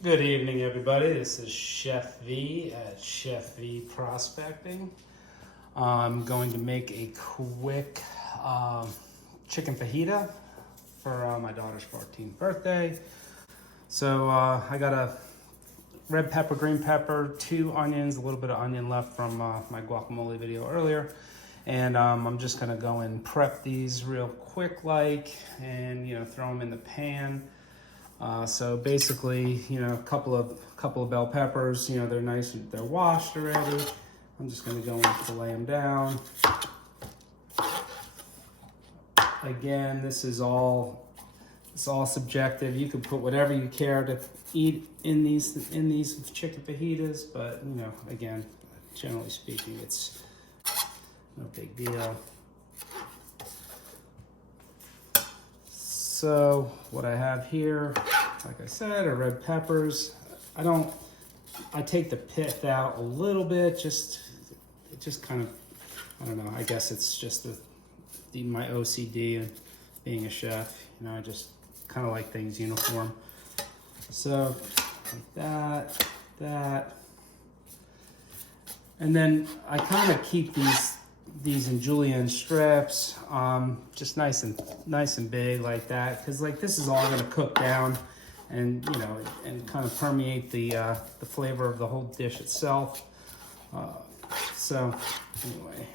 Good evening, everybody. This is Chef V at Chef V Prospecting. I'm going to make a quick chicken fajita for my daughter's 14th birthday. So I got a red pepper, green pepper, 2 onions, a little bit of onion left from my guacamole video earlier. And I'm just gonna go and prep these real quick and throw them in the pan. So basically, a couple of bell peppers, they're nice, they're washed already. I'm just gonna go and fillet them down. Again, it's all subjective. You can put whatever you care to eat in these chicken fajitas, but again, generally speaking, it's no big deal. So what I have here, like I said, are red peppers. I take the pith out a little bit, it just kind of, I don't know, I guess it's just my OCD and being a chef, I just kind of like things uniform. So like that. And then I kind of keep these in julienne strips, just nice and big like that, because this is all going to cook down and and kind of permeate the flavor of the whole dish itself. So anyway,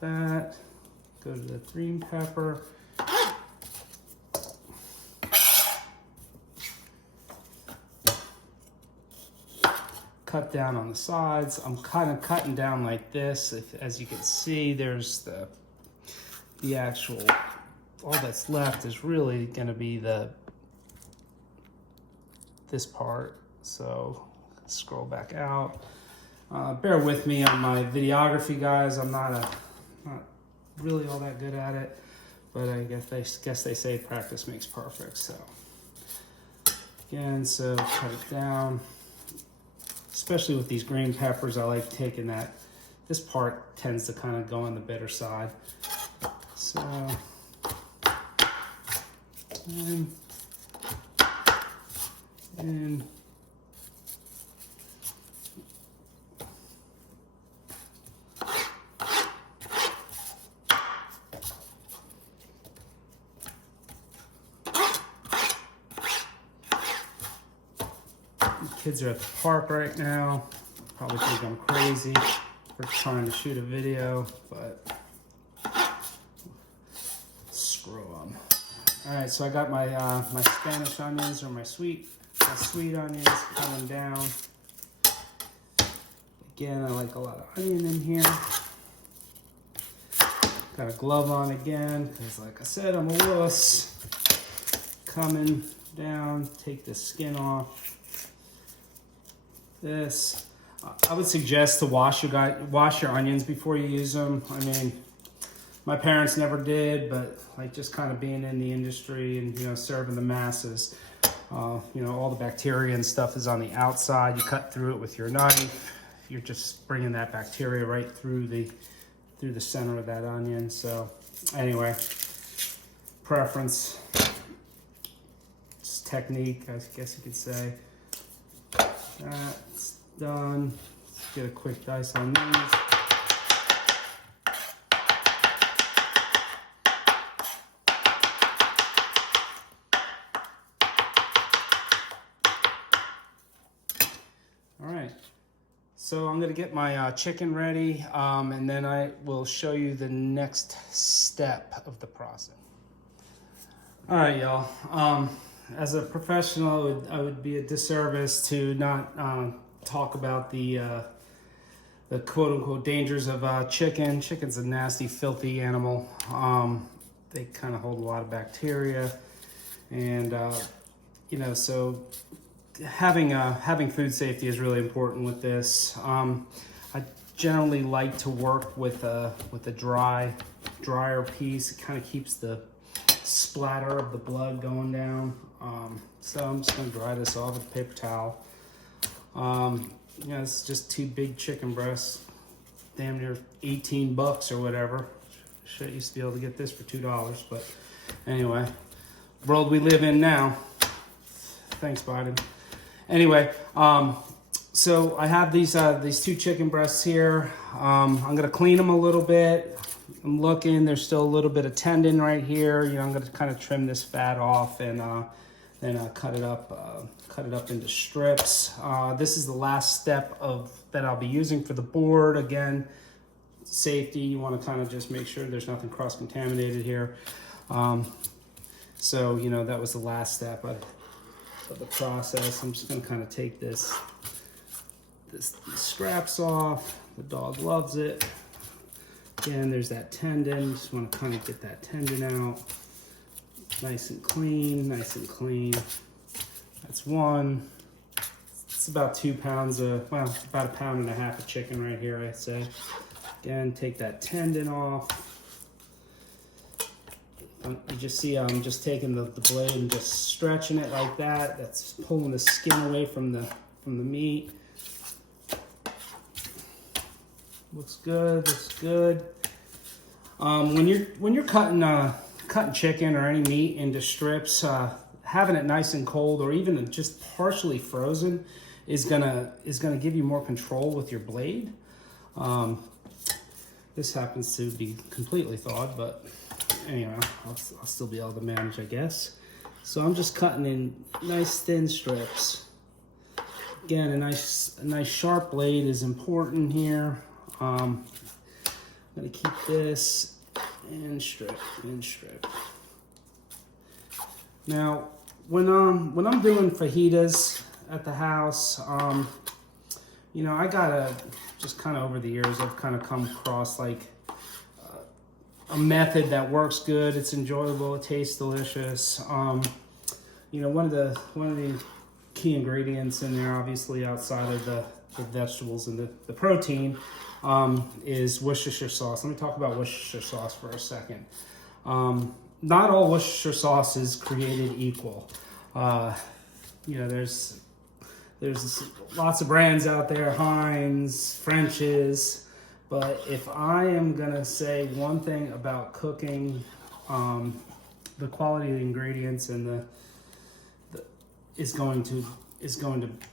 that, go to the green pepper. Cut down on the sides. I'm kind of cutting down like this. As you can see, there's the actual, all that's left is really going to be this part. So scroll back out. Bear with me on my videography, guys. I'm not really all that good at it, but I guess they say practice makes perfect. So again, so cut it down. Especially with these green peppers, I like taking this part tends to kind of go on the bitter side. So, and kids are at the park right now. Probably think I'm crazy for trying to shoot a video, but screw them. All right, so I got my my Spanish onions, or my sweet onions, coming down. Again, I like a lot of onion in here. Got a glove on again, because like I said, I'm a wuss. Coming down, take the skin off. This, I would suggest to wash your onions before you use them. I mean, my parents never did, but just kind of being in the industry and serving the masses, all the bacteria and stuff is on the outside. You cut through it with your knife. You're just bringing that bacteria right through the center of that onion. So anyway, preference, just technique, I guess you could say. That's done. Let's get a quick dice on these. All right, so I'm gonna get my chicken ready, and then I will show you the next step of the process. All right, y'all. As a professional, I would be a disservice to not talk about the quote-unquote dangers of chicken. Chicken's a nasty, filthy animal. They kind of hold a lot of bacteria, and so having food safety is really important with this. I generally like to work with a drier piece. It kind of keeps the splatter of the blood going down. So I'm just gonna dry this off with a paper towel. It's just 2 big chicken breasts, damn near $18 or whatever. Shit, used to be able to get this for $2, but anyway, world we live in now. Thanks, Biden. Anyway, so I have these 2 chicken breasts here. I'm gonna clean them a little bit. I'm looking, there's still a little bit of tendon right here. You know, I'm gonna kind of trim this fat off and then cut it up into strips. This is the last step that I'll be using for the board. Again, safety, you want to kind of just make sure there's nothing cross-contaminated here. So, you know, that was the last step of the process. I'm just going to kind of take these straps off. The dog loves it. Again, there's that tendon. Just want to kind of get that tendon out. Nice and clean, nice and clean. That's one. It's about 2 pounds of, well, about 1.5 pounds of chicken right here, I'd say. Again, take that tendon off. You just see I'm just taking the blade and just stretching it like that. That's pulling the skin away from the meat. Looks good, looks good. When you're cutting chicken or any meat into strips, having it nice and cold or even just partially frozen is gonna give you more control with your blade. This happens to be completely thawed, but anyway, I'll still be able to manage, I guess. So I'm just cutting in nice thin strips. Again, a nice sharp blade is important here. I'm gonna keep this and strip and strip. Now, when I'm doing fajitas at the house, you know, I gotta just kind of over the years, I've kind of come across like a method that works good. It's enjoyable. It tastes delicious. You know, one of the key ingredients in there, obviously outside of the vegetables and the protein, is Worcestershire sauce. Let me talk about Worcestershire sauce for a second. Not all Worcestershire sauce is created equal. You know, there's lots of brands out there, Heinz, French's, but if I am gonna say one thing about cooking, the quality of the ingredients and is going to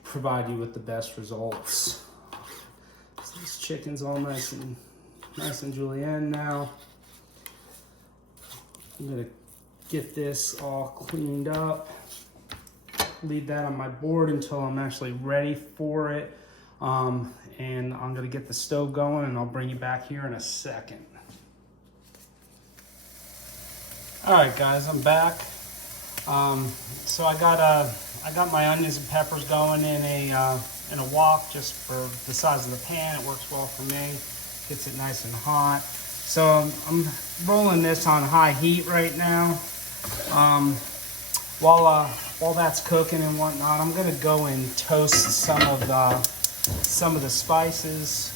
provide you with the best results. So this chicken's all nice and julienne now. I'm gonna get this all cleaned up. Leave that on my board until I'm actually ready for it. And I'm gonna get the stove going and I'll bring you back here in a second. All right, guys, I'm back. So I got my onions and peppers going in a wok just for the size of the pan. It works well for me. Gets it nice and hot. So I'm rolling this on high heat right now. While that's cooking and whatnot, I'm gonna go and toast some of the spices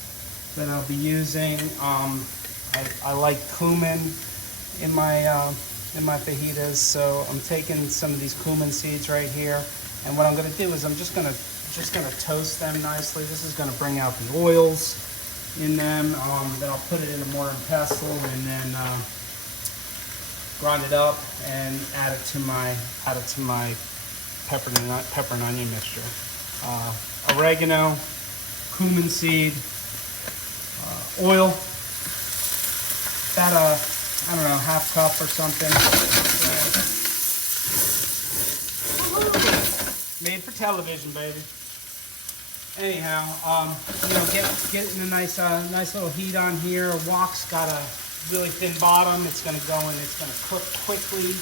that I'll be using. I like cumin in my fajitas, so I'm taking some of these cumin seeds right here, and what I'm gonna do is I'm just gonna toast them nicely. This is gonna bring out the oils in them. Then I'll put it in a mortar and pestle and then grind it up and add it to my pepper and onion mixture. Oregano, cumin seed, oil, about I don't know, half cup or something. Made for television, baby. Anyhow, you know, get in a nice little heat on here. Wok's got a really thin bottom. It's going to go and it's going to cook quickly,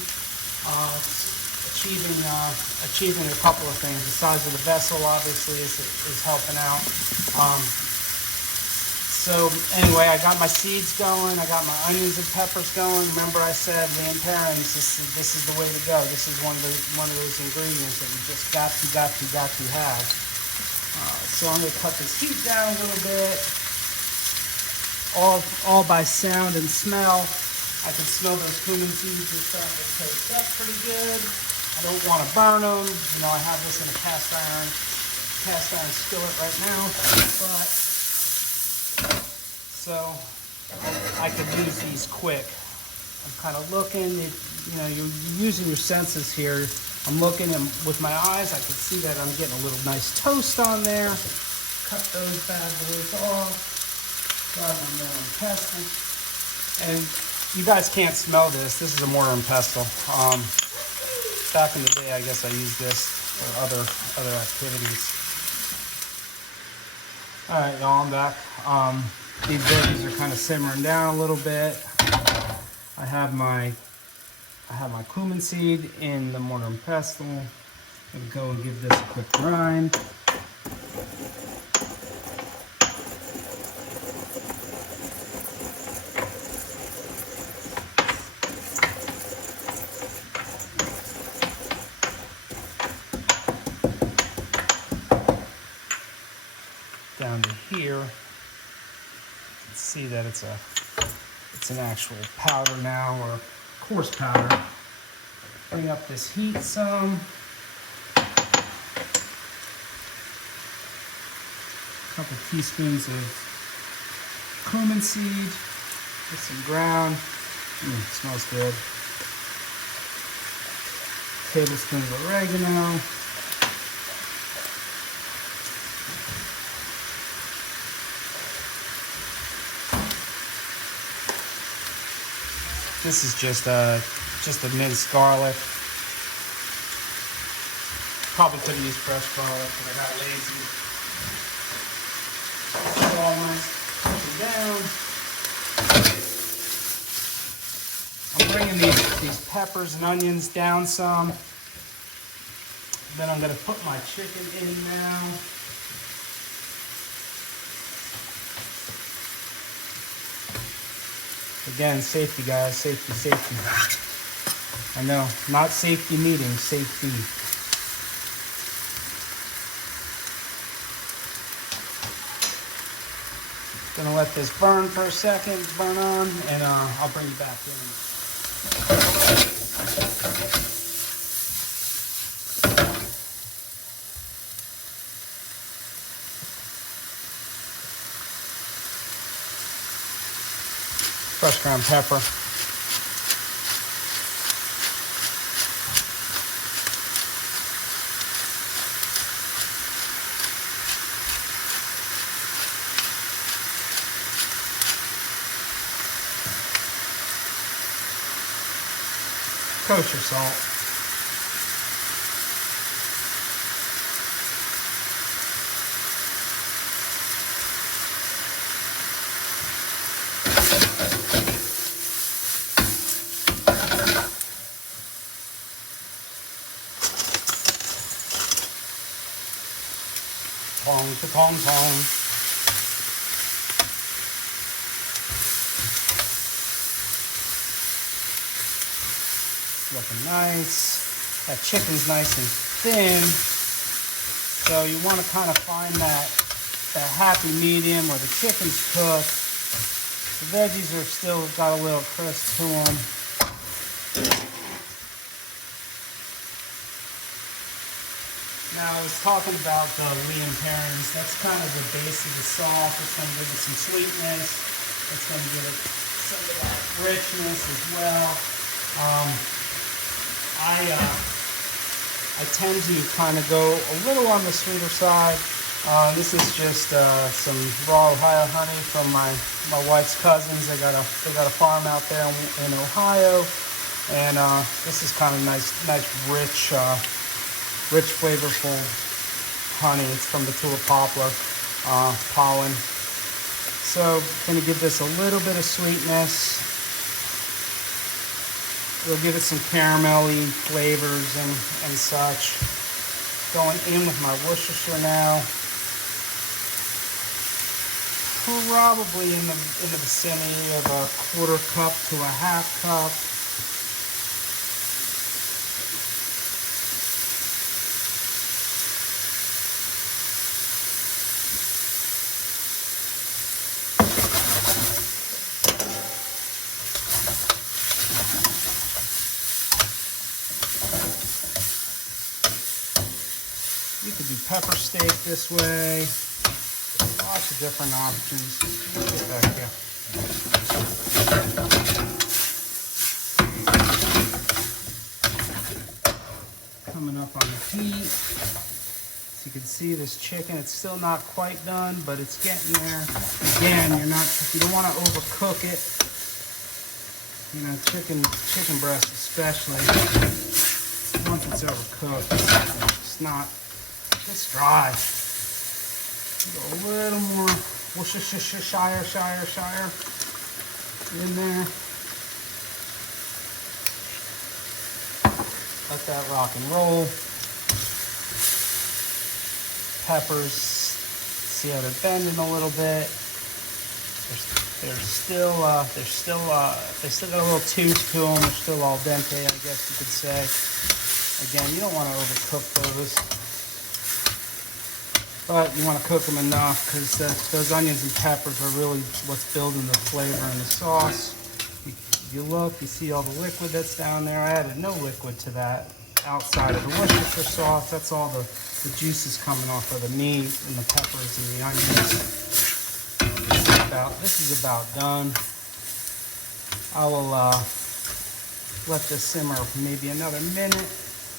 achieving a couple of things. The size of the vessel obviously is helping out. So anyway, I got my seeds going. I got my onions and peppers going. Remember, I said Leon Perrins. This is the way to go. This is one of those ingredients that you just got to have. So I'm going to cut this heat down a little bit. All by sound and smell. I can smell those cumin seeds are starting to toast up pretty good. I don't want to burn them. You know, I have this in a cast iron skillet right now. But so I could use these quick. I'm kind of looking, you're using your senses here. I'm looking and with my eyes, I can see that I'm getting a little nice toast on there. Cut those bad boys off. Grab my mortar and pestle. And you guys can't smell this. This is a mortar and pestle. Back in the day, I guess I used this for other activities. All right, y'all, I'm back. These veggies are kind of simmering down a little bit. I have my cumin seed in the mortar and pestle. I'm gonna go and give this a quick grind. Down to here, you can see that it's an actual powder now, or coarse powder. Bring up this heat some. A couple teaspoons of cumin seed with some ground. Smells good. Tablespoon of oregano. This is just a minced garlic. Probably could have used fresh garlic, but I got lazy. It's all nice, cook it down. I'm bringing these peppers and onions down some. Then I'm gonna put my chicken in now. Again, safety, guys, safety. I know, not safety meetings, safety. Gonna let this burn for a second, burn on, and I'll bring you back in. Fresh ground pepper. Kosher salt. Tong to tong tong. Looking nice. That chicken's nice and thin. So you want to kind of find that happy medium where the chicken's cooked. The veggies are still got a little crisp to them. Now I was talking about the Lea & Perrins. That's kind of the base of the sauce. It's going to give it some sweetness. It's going to give it some of that richness as well. I tend to kind of go a little on the sweeter side. This is just some raw Ohio honey from my wife's cousins. They got a farm out there in Ohio, and this is kind of nice rich, flavorful honey. It's from the tulip poplar pollen. So going to give this a little bit of sweetness. We'll give it some caramelly flavors and such. Going in with my Worcestershire now. Probably in the vicinity of a 1/4 cup to a 1/2 cup. You could do pepper steak this way. Lots of different options. Get back here. coming up on the heat. As you can see, this chicken, it's still not quite done, but it's getting there. Again, you don't want to overcook it. You know, chicken breast especially, once it's overcooked, it's not, it's dry. Go a little more Worcestershire in there. Let that rock and roll. Peppers, see how they're bending a little bit. They're still got a little tooth to them. They're still al dente, I guess you could say. Again, you don't want to overcook those, but you want to cook them enough because those onions and peppers are really what's building the flavor in the sauce. You look, you see all the liquid that's down there. I added no liquid to that outside of the Worcestershire sauce. That's all the juices coming off of the meat and the peppers and the onions. This is about done. I will let this simmer for maybe another minute.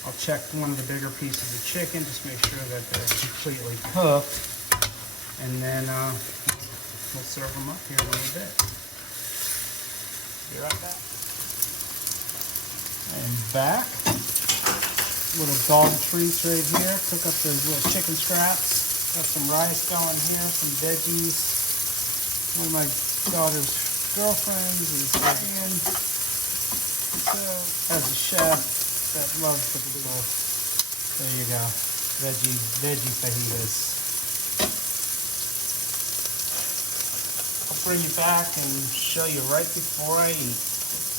I'll check one of the bigger pieces of chicken, just make sure that they're completely cooked. And then we'll serve them up here in a little bit. Be right back. And back. Little dog treats right here. Cook up those little chicken scraps. Got some rice going here, some veggies. One of my daughter's girlfriends is vegan. So, as a chef that loves the little, there you go, veggie fajitas. I'll bring you back and show you right before I eat.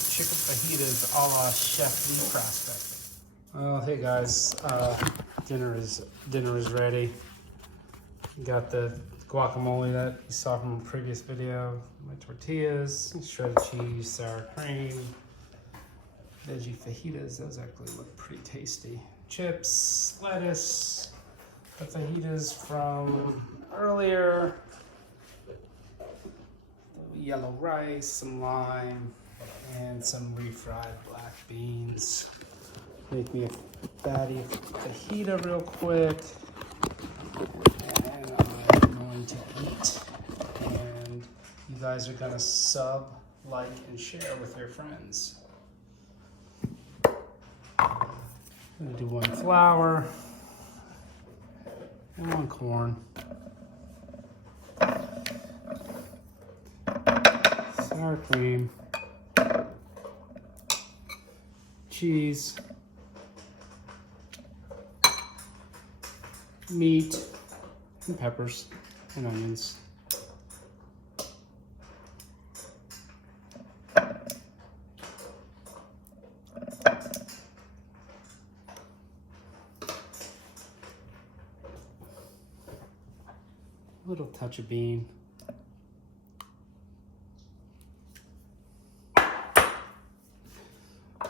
Chicken fajitas a la Chef V Prospecting. Oh, hey guys, dinner is ready. Got the guacamole that you saw from a previous video, my tortillas, shredded cheese, sour cream, veggie fajitas. Those actually look pretty tasty. Chips, lettuce, the fajitas from earlier, yellow rice, some lime, and some refried black beans. Make me a fatty fajita real quick. And I'm going to eat. And you guys are gonna sub, like, and share with your friends. I'm gonna do one flour and one corn. Sour cream, cheese, meat, and peppers and onions. A little touch of bean.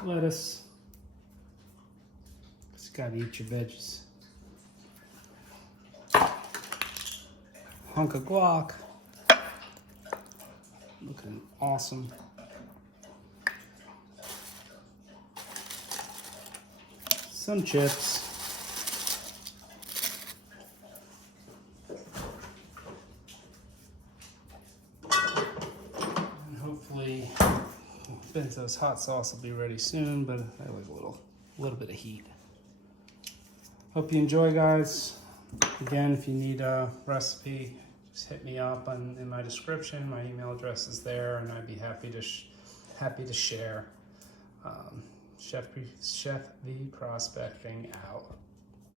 Lettuce. Just gotta eat your veggies. Hunk of guac. Looking awesome. Some chips. And hopefully Benzo's hot sauce will be ready soon, but I like a little bit of heat. Hope you enjoy, guys. Again, if you need a recipe, just hit me up in my description. My email address is there, and I'd be happy to share. Chef V Prospecting out.